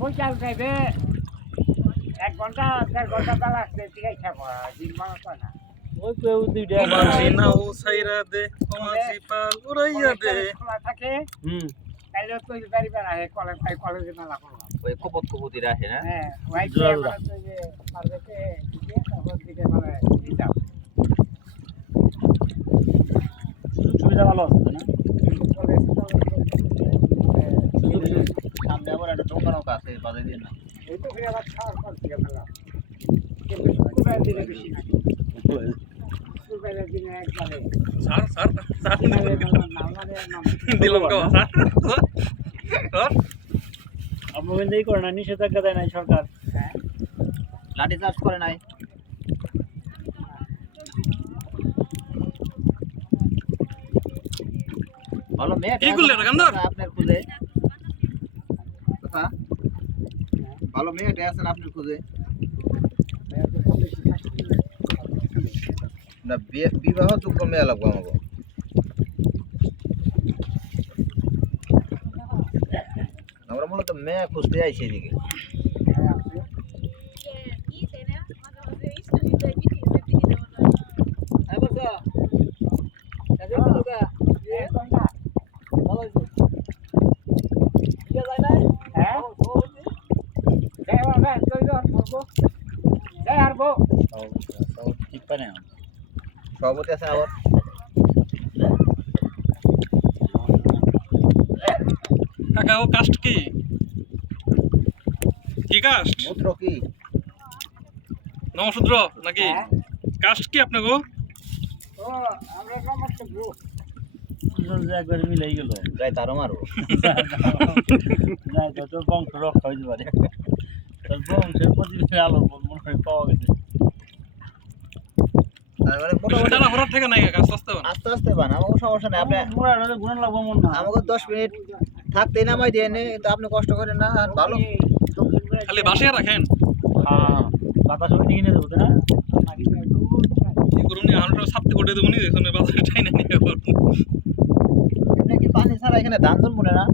বৈশাল যাইবে 1 ঘন্টা 1.5 ঘন্টা বেলা আসলে ঠিকই খাবো দিন মানুষ হয় না ওই কেউ দুইটা মাঝি নাও সাইরা দে মাঝি পাল উড়াইয়া দে খোলা থাকে তাইলে তো গাড়ি বেড়া হয় কলেজে মেলা করলাম ওই কপত কপতিরা আসে না হ্যাঁ ওয়াইট যে পারবেতে দিয়ে তারপর দিকে মানে দিতাম সুবিধা ভালো আছে না সামনে আবার একটা দোকান আছে বাজাই দিয়ে না এই তো ফিরে আবার খাওয়ার পর থেকে মেলা কিন্তু শুক্রবার দিনে বেশি না শুক্রবারের দিনে একবারে স্যার দিলাম দিলাম গো স্যার স্যার আপনার কিন্তু করে না নিষেধাজ্ঞা দেয় নাই সরকার হ্যাঁ লাঠি চার্জ করে নাই ভালো মেয়ে এইগুলো না কান্দর আপনার খুঁজে কথা ভালো মেয়েটা আছেন আপনার খুঁজে না বিবাহ যোগ্য মেয়ে লাগবে আমাকে আমরা মূলত মেয়ে খুঁজতে আইছি এদিকে ঠিক পারে না সভাপতি আছেন আবার কাকা ও কাস্ট কি কি কাস্ট মূত্র কি নমশূদ্র নাকি কাস্ট কি আপনার গো একবার মিলাই গেল যাই তারও মারবো যাই তো বংশ রক্ষা হইতে পারে তোর বংশের প্রতিবেশীর আলো মনে হয় পাওয়া গেছে মানে মোটামুটি তারা হঠাৎ থেকে নাই কাকা আস্তে আস্তে আস্তে বান আমাকে সমস্যা নেই আপনি গুণন লাগবো মন না আমাকে 10 মিনিট থাকতেই নামাই দিয়ে নে কিন্তু আপনি কষ্ট করেন না আর ভালো খালি বাসিয়া রাখেন হ্যাঁ বাতাস ওই দিকে নিয়ে দেবো না কি করুন আলুটা সাপতে কোটে দেবো নি দেখুন বাজারে টাইনা নিয়ে করুন আপনি কি পানি ছাড়া এখানে ধান ধন মনে না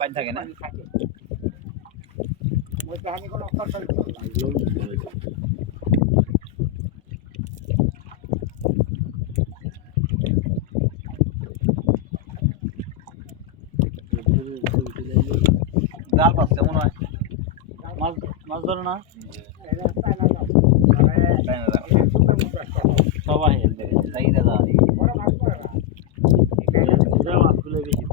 পানি থাকে না জাল পাচ্ছে মনে হয় মাছ মাছ ধরো না তাই না সবাই তাই দাদা মাছগুলো বেশি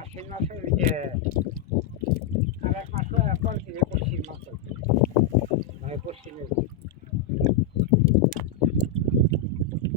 আশ্বিন মাসে